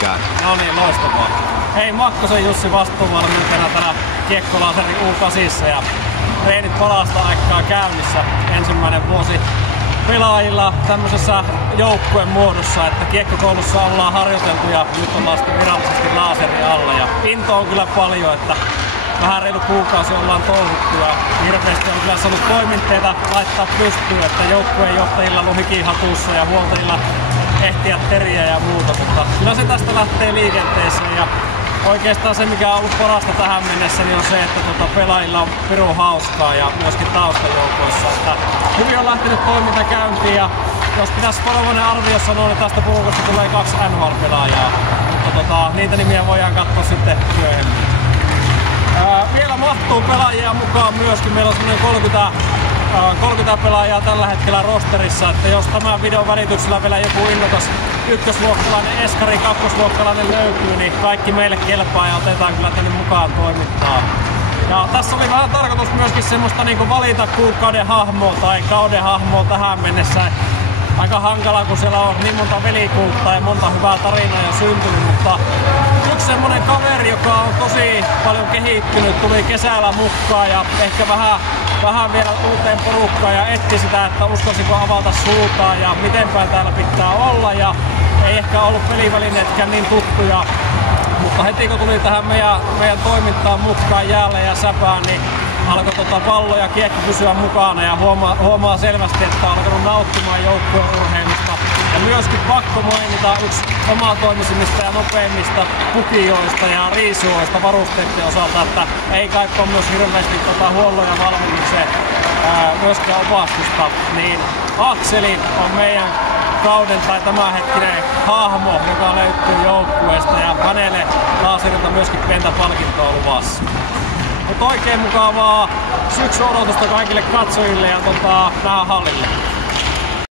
pitkään. No niin, loistavaa. Hei, Makkosen Jussi vastuuvalmentajana täällä Kiekkolaserin U8 ja treenit parasta aikaa käynnissä. Ensimmäinen vuosi pelaajilla tämmöisessä joukkueen muodossa, että kiekkokoulussa ollaan harjoiteltu ja nyt ollaan sitten virallisesti laserin alla. Ja into on kyllä paljon, että vähän reilu kuukausi ollaan touhuttu ja hirveästi on kyllä saanut toiminteita laittaa pystyyn, että joukkueen johtajilla on hiki hatussa ja huoltajilla ehtiä teriä ja muuta, mutta kyllä se tästä lähtee liikenteeseen ja oikeastaan se mikä on ollut parasta tähän mennessä niin on se, että pelaajilla on pirun hauskaa ja myöskin taustajoukoissa, että hyvin on lähtenyt toiminta käyntiin ja jos pitäisi varovainen arvio sanoa, niin tästä puukosta tulee 2 NHL-pelaajaa, mutta niitä nimiä voidaan katsoa sitten myöhemmin. Vielä mahtuu pelaajia mukaan myöskin. Meillä on semmoinen 30 pelaajaa tällä hetkellä rosterissa, että jos tämän videon välityksellä vielä joku innokas ykkösluokkalainen, eskari, kakkosluokkalainen löytyy, niin kaikki meille kelpaa ja otetaan kyllä tänne mukaan toimintaa. Ja tässä oli vähän tarkoitus myöskin semmoista niin valita kuukauden hahmoa tai kauden hahmoa tähän mennessä. Aika hankala, kun siellä on niin monta velikultaa ja monta hyvää tarinaa jo syntynyt, mutta yksi semmonen kaveri, joka on tosi paljon kehittynyt, tuli kesällä mukaan ja ehkä vähän vielä uuteen porukkaan ja etti sitä, että uskalsiko avata suutaan ja miten päin täällä pitää olla ja ei ehkä ollut pelivälineetkään niin tuttuja. Mutta heti kun tuli tähän meidän toimintaan mukaan jäälle ja säpään, niin alkoi pallo ja kiekko pysyä mukana ja huomaa selvästi, että on alkanut nauttimaan joukkueen urheilusta. Ja myöskin pakko mainita yksi omatoimisimmista ja nopeimmista pukijoista ja riisuoista varusteiden osalta, että ei kaipaa myös hirveästi huollon ja valmennuksen myöskään opastusta. Niin Akseli on meidän kauden tai tämänhetkinen hahmo, joka löytyy joukkueesta ja hänelle laserilta myöskin pientä palkintoa luvassa. Mutta oikein mukavaa syksyodotusta kaikille katsojille ja nähdään hallille.